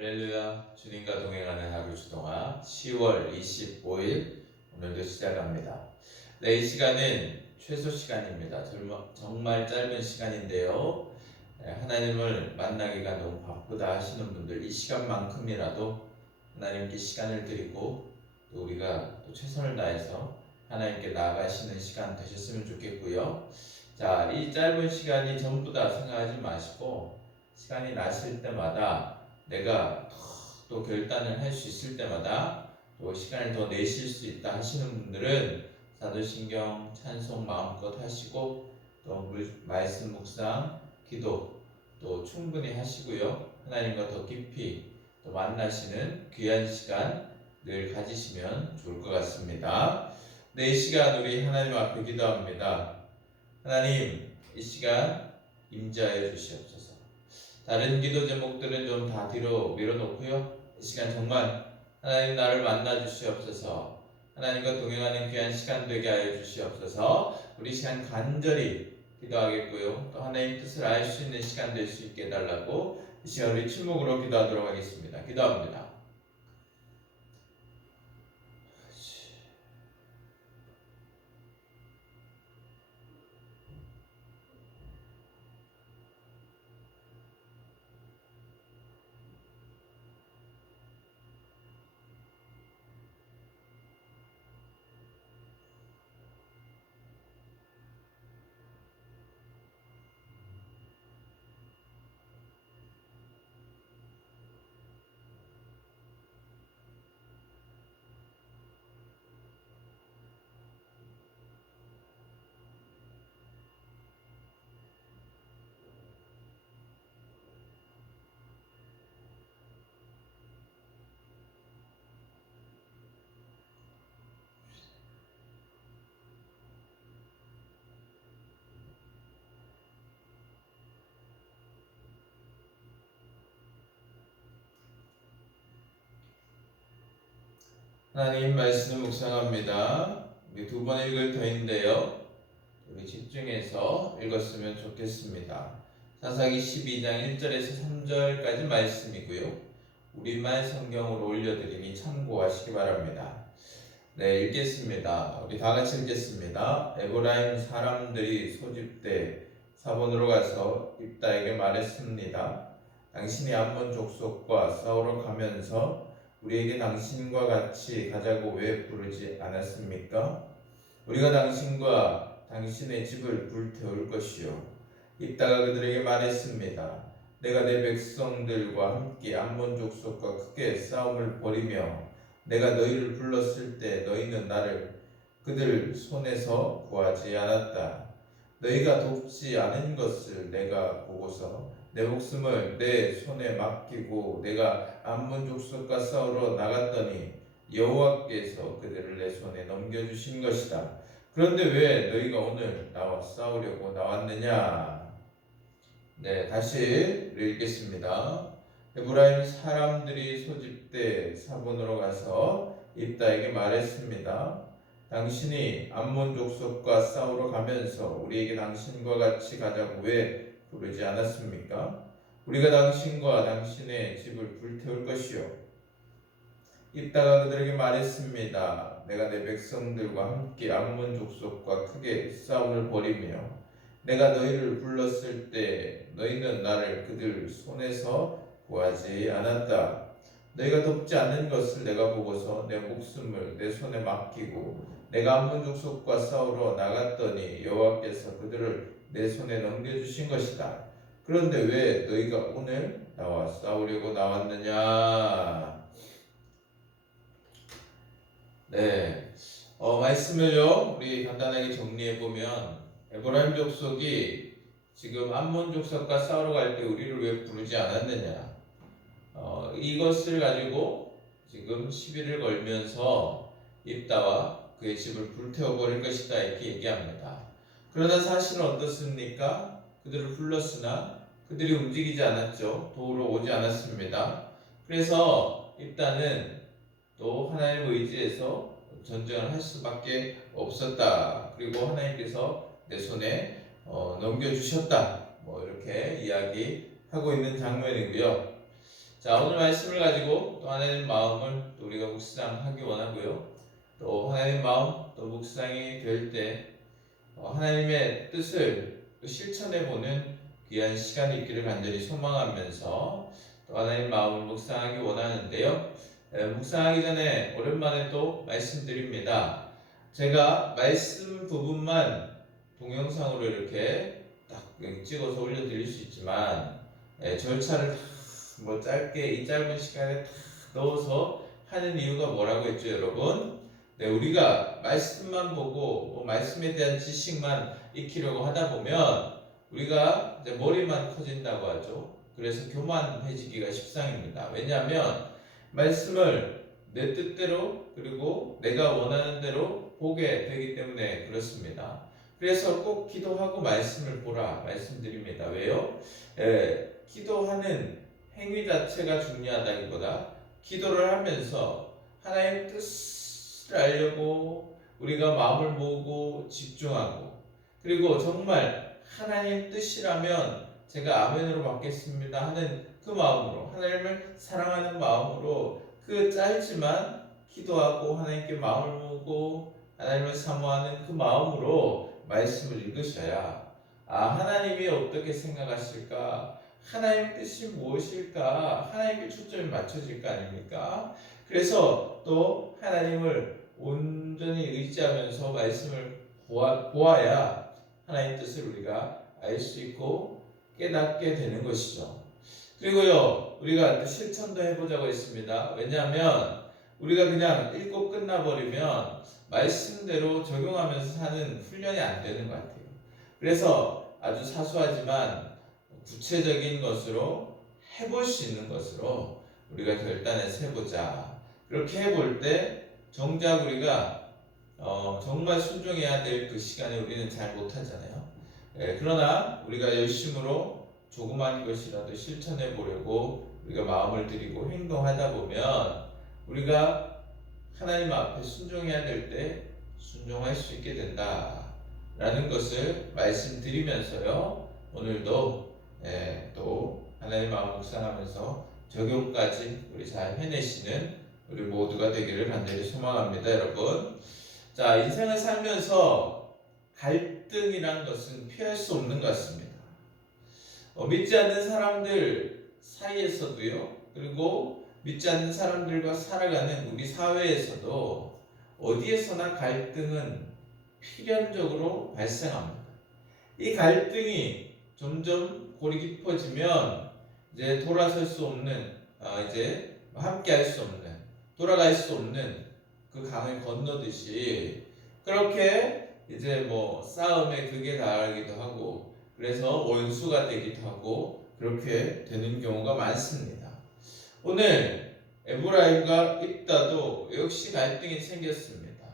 할렐루야. 주님과 동행하는 하루 주동화 10월 25일 오늘도 시작합니다. 네, 이 시간은 최소 시간입니다. 정말 짧은 시간인데요. 하나님을 만나기가 너무 바쁘다 하시는 분들 이 시간만큼이라도 하나님께 시간을 드리고 또 우리가 또 최선을 다해서 하나님께 나아가시는 시간 되셨으면 좋겠고요. 자, 이 짧은 시간이 전부 다 생각하지 마시고 시간이 나실 때마다 내가 또 결단을 할 수 있을 때마다 또 시간을 더 내실 수 있다 하시는 분들은 사도신경 찬송 마음껏 하시고 또 말씀 묵상 기도 또 충분히 하시고요. 하나님과 더 깊이 또 만나시는 귀한 시간 늘 가지시면 좋을 것 같습니다. 네, 이 시간 우리 하나님 앞에 기도합니다. 하나님, 이 시간 임재하여 주시옵소서. 다른 기도 제목들은 좀 다 뒤로 밀어놓고요. 이 시간 정말 하나님 나를 만나 주시옵소서. 하나님과 동행하는 귀한 시간 되게 하여 주시옵소서. 우리 시간 간절히 기도하겠고요. 또 하나님 뜻을 알 수 있는 시간 될 수 있게 해달라고 이 시간 우리 침묵으로 기도하도록 하겠습니다. 기도합니다. 하나님 말씀 묵상합니다. 우리 두 번 읽을 터인데요. 우리 집중해서 읽었으면 좋겠습니다. 사사기 12장 1절에서 3절까지 말씀이고요. 우리말 성경으로 올려드리니 참고하시기 바랍니다. 네, 읽겠습니다. 우리 다 같이 읽겠습니다. 에브라임 사람들이 소집돼 사본으로 가서 입다에게 말했습니다. 당신이 암몬 족속과 싸우러 가면서 우리에게 당신과 같이 가자고 왜 부르지 않았습니까? 우리가 당신과 당신의 집을 불태울 것이요. 입다가 그들에게 말했습니다. 내가 내 백성들과 함께 암몬 족속과 크게 싸움을 벌이며 내가 너희를 불렀을 때 너희는 나를 그들 손에서 구하지 않았다. 너희가 돕지 않은 것을 내가 보고서 내 목숨을 내 손에 맡기고 내가 암몬 족속과 싸우러 나갔더니 여호와께서 그들을 내 손에 넘겨주신 것이다. 그런데 왜 너희가 오늘 나와 싸우려고 나왔느냐? 네, 다시 읽겠습니다. 에브라임 사람들이 소집돼 사본으로 가서 입다에게 말했습니다. 당신이 암몬 족속과 싸우러 가면서 우리에게 당신과 같이 가자고 왜 부르지 않았습니까? 우리가 당신과 당신의 집을 불태울 것이요. 입다가 그들에게 말했습니다. 내가 내 백성들과 함께 암몬 족속과 크게 싸움을 벌이며 내가 너희를 불렀을 때 너희는 나를 그들 손에서 구하지 않았다. 너희가 돕지 않는 것을 내가 보고서 내 목숨을 내 손에 맡기고 내가 암몬 족속과 싸우러 나갔더니 여호와께서 그들을 내 손에 넘겨주신 것이다. 그런데 왜 너희가 오늘 나와 싸우려고 나왔느냐? 네, 말씀을요 우리 간단하게 정리해보면 에브라임 족속이 지금 암몬 족속과 싸우러 갈 때 우리를 왜 부르지 않았느냐, 이것을 가지고 지금 시비를 걸면서 입다와 그의 집을 불태워버릴 것이다 이렇게 얘기합니다. 그러나 사실은 어떻습니까? 그들을 불렀으나 그들이 움직이지 않았죠. 도우러 오지 않았습니다. 그래서 입다는 또 하나님의 의지에서 전쟁을 할 수밖에 없었다. 그리고 하나님께서 내 손에 넘겨주셨다. 이렇게 이야기하고 있는 장면이고요. 자, 오늘 말씀을 가지고 또 하나님 마음을 또 우리가 묵상하기 원하고요. 또 하나님 마음 또 묵상이 될 때 하나님의 뜻을 실천해 보는 귀한 시간이 있기를 간절히 소망하면서 또 하나님 마음을 묵상하기 원하는데요. 묵상하기 전에 오랜만에 또 말씀드립니다. 제가 말씀 부분만 동영상으로 이렇게 딱 찍어서 올려드릴 수 있지만 절차를 뭐 짧게 이 짧은 시간에 다 넣어서 하는 이유가 뭐라고 했죠, 여러분? 네, 우리가 말씀만 보고 말씀에 대한 지식만 익히려고 하다 보면 우리가 이제 머리만 커진다고 하죠. 그래서 교만해지기가 십상입니다. 왜냐하면 말씀을 내 뜻대로 그리고 내가 원하는 대로 보게 되기 때문에 그렇습니다. 그래서 꼭 기도하고 말씀을 보라 말씀드립니다. 왜요? 기도하는 행위 자체가 중요하다기보다 기도를 하면서 하나님의 뜻을 알려고 우리가 마음을 모으고 집중하고 그리고 정말 하나님의 뜻이라면 제가 아멘으로 받겠습니다 하는 그 마음으로 하나님을 사랑하는 마음으로 그 짧지만 기도하고 하나님께 마음을 모으고 하나님을 사모하는 그 마음으로 말씀을 읽으셔야 하나님이 어떻게 생각하실까? 하나님의 뜻이 무엇일까? 하나님께 초점이 맞춰질 거 아닙니까? 그래서 또 하나님을 온전히 의지하면서 말씀을 보아야 하나님의 뜻을 우리가 알 수 있고 깨닫게 되는 것이죠. 그리고요, 우리가 실천도 해보자고 했습니다. 왜냐하면 우리가 그냥 읽고 끝나버리면 말씀대로 적용하면서 사는 훈련이 안 되는 것 같아요. 그래서 아주 사소하지만 구체적인 것으로 해볼 수 있는 것으로 우리가 결단해서 해보자. 그렇게 해볼 때 정작 우리가 정말 순종해야 될 그 시간에 우리는 잘 못하잖아요. 그러나 우리가 열심으로 조그만 것이라도 실천해 보려고 우리가 마음을 들이고 행동하다 보면 우리가 하나님 앞에 순종해야 될 때 순종할 수 있게 된다라는 것을 말씀드리면서요. 오늘도 또 하나님 마음 묵상하면서 적용까지 우리 잘 해내시는 우리 모두가 되기를 간절히 소망합니다, 여러분. 자, 인생을 살면서 갈등이란 것은 피할 수 없는 것 같습니다. 믿지 않는 사람들 사이에서도요, 그리고 믿지 않는 사람들과 살아가는 우리 사회에서도 어디에서나 갈등은 필연적으로 발생합니다. 이 갈등이 점점 골이 깊어지면 이제 돌아설 수 없는, 이제 함께 할 수 없는, 돌아갈 수 없는 그 강을 건너듯이 그렇게 이제 싸움의 극에 달하기도 하고 그래서 원수가 되기도 하고 그렇게 되는 경우가 많습니다. 오늘 에브라임과 입다도 역시 갈등이 생겼습니다.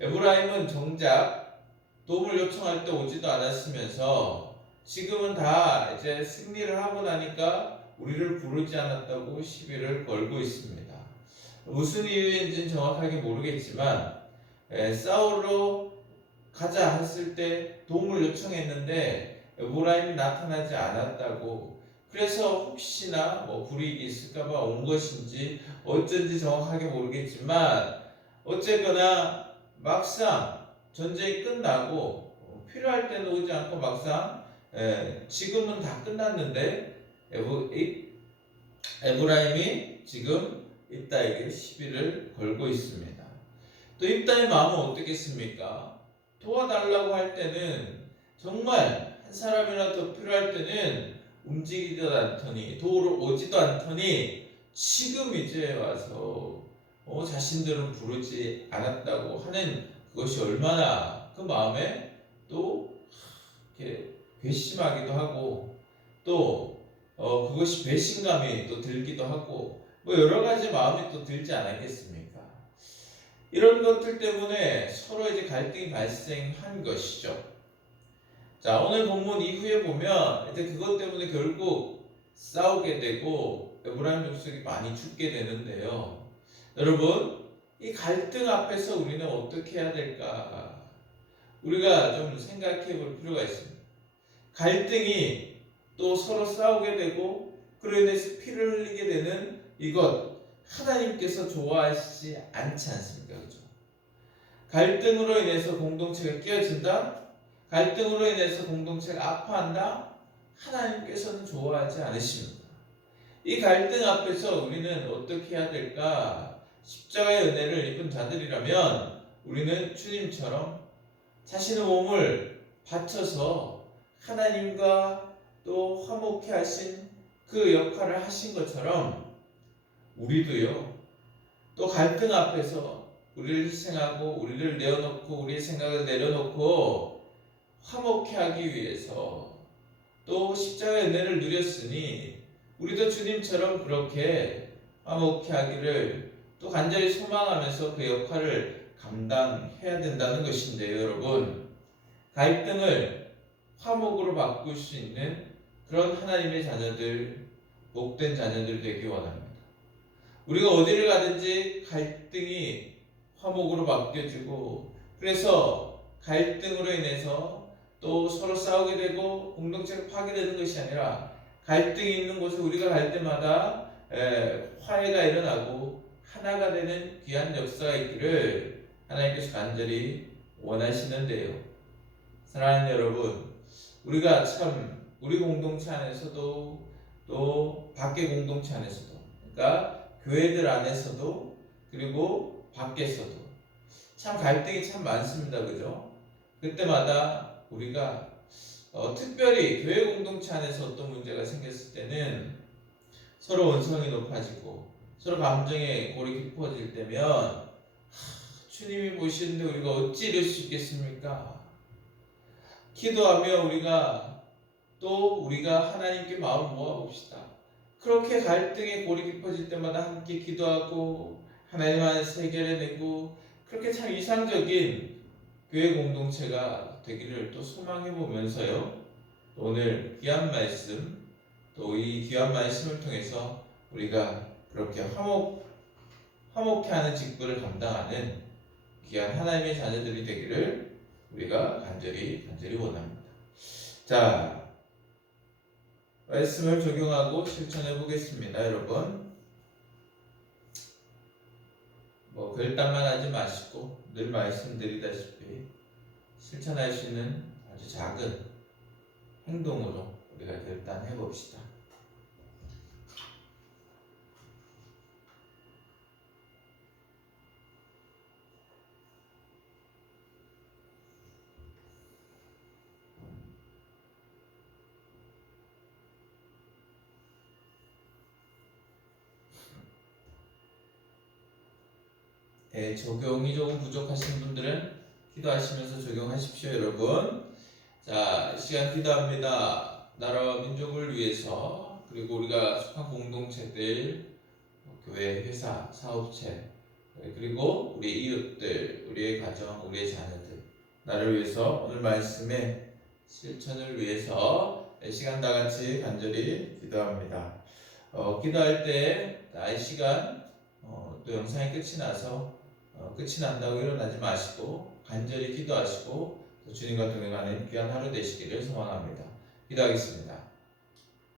에브라임은 정작 도움을 요청할 때 오지도 않았으면서 지금은 다 이제 승리를 하고 나니까 우리를 부르지 않았다고 시비를 걸고 있습니다. 무슨 이유인지는 정확하게 모르겠지만 싸우러 가자 했을 때 도움을 요청했는데 에브라임이 나타나지 않았다고 그래서 혹시나 불이익이 있을까봐 온 것인지 어쩐지 정확하게 모르겠지만 어쨌거나 막상 전쟁이 끝나고 필요할 때는 오지 않고 막상 지금은 다 끝났는데 에브라임이 지금 입다에게 시비를 걸고 있습니다. 또 입다의 마음은 어떻겠습니까? 도와달라고 할 때는 정말 한 사람이라도 필요할 때는 움직이지도 않더니 도우러 오지도 않더니 지금 이제 와서 자신들은 부르지 않았다고 하는 그것이 얼마나 그 마음에 또 이렇게 괘씸하기도 하고 또 그것이 배신감이 또 들기도 하고 여러 가지 마음이 또 들지 않았겠습니까? 이런 것들 때문에 서로 이제 갈등이 발생한 것이죠. 자, 오늘 본문 이후에 보면 이제 그것 때문에 결국 싸우게 되고 에브라임 족속이 많이 죽게 되는데요. 여러분, 이 갈등 앞에서 우리는 어떻게 해야 될까? 우리가 좀 생각해 볼 필요가 있습니다. 갈등이 또 서로 싸우게 되고 그로 인해서 피를 흘리게 되는 우리는 이것 하나님께서 좋아하시지 않지 않습니까? 그죠? 갈등으로 인해서 공동체가 깨어진다? 갈등으로 인해서 공동체가 아파한다? 하나님께서는 좋아하지 않으십니다. 이 갈등 앞에서 우리는 어떻게 해야 될까? 십자가의 은혜를 입은 자들이라면 우리는 주님처럼 자신의 몸을 바쳐서 하나님과 또 화목케 하신 그 역할을 하신 것처럼 우리도요, 또 갈등 앞에서 우리를 희생하고 우리를 내어놓고 우리의 생각을 내려놓고 화목케 하기 위해서 또 십자가의 은혜를 누렸으니 우리도 주님처럼 그렇게 화목케 하기를 또 간절히 소망하면서 그 역할을 감당해야 된다는 것인데요, 여러분. 갈등을 화목으로 바꿀 수 있는 그런 하나님의 자녀들, 복된 자녀들 되기 원합니다. 우리가 어디를 가든지 갈등이 화목으로 바뀌어지고, 그래서 갈등으로 인해서 또 서로 싸우게 되고 공동체가 파괴되는 것이 아니라 갈등이 있는 곳에 우리가 갈 때마다 화해가 일어나고 하나가 되는 귀한 역사가 있기를 하나님께서 간절히 원하시는데요. 사랑하는 여러분, 우리가 참 우리 공동체 안에서도 또 밖의 공동체 안에서도, 그러니까 교회들 안에서도 그리고 밖에서도 참 갈등이 참 많습니다. 그죠? 그때마다 우리가 특별히 교회 공동체 안에서 어떤 문제가 생겼을 때는 서로 원성이 높아지고 서로 감정의 골이 깊어질 때면 주님이 보시는데 우리가 어찌 이럴 수 있겠습니까? 기도하며 우리가 하나님께 마음을 모아봅시다. 그렇게 갈등의 골이 깊어질 때마다 함께 기도하고 하나님 안에서 해결해내고 그렇게 참 이상적인 교회 공동체가 되기를 또 소망해 보면서요, 오늘 귀한 말씀, 또 이 귀한 말씀을 통해서 우리가 그렇게 화목케 하는 직분을 감당하는 귀한 하나님의 자녀들이 되기를 우리가 간절히 원합니다. 자, 말씀을 적용하고 실천해 보겠습니다. 여러분, 결단만 하지 마시고 늘 말씀드리다시피 실천할 수 있는 아주 작은 행동으로 우리가 결단해 봅시다. 적용이 조금 부족하신 분들은 기도하시면서 적용하십시오, 여러분. 자, 이 시간 기도합니다. 나라와 민족을 위해서, 그리고 우리가 속한 공동체들, 교회, 회사, 사업체, 그리고 우리 이웃들, 우리의 가정, 우리의 자녀들, 나를 위해서 오늘 말씀의 실천을 위해서 이 시간 다 같이 간절히 기도합니다. 기도할 때 이 시간 또 영상이 끝이 난다고 일어나지 마시고 간절히 기도하시고 또 주님과 동행하는 귀한 하루 되시기를 소망합니다. 기도하겠습니다.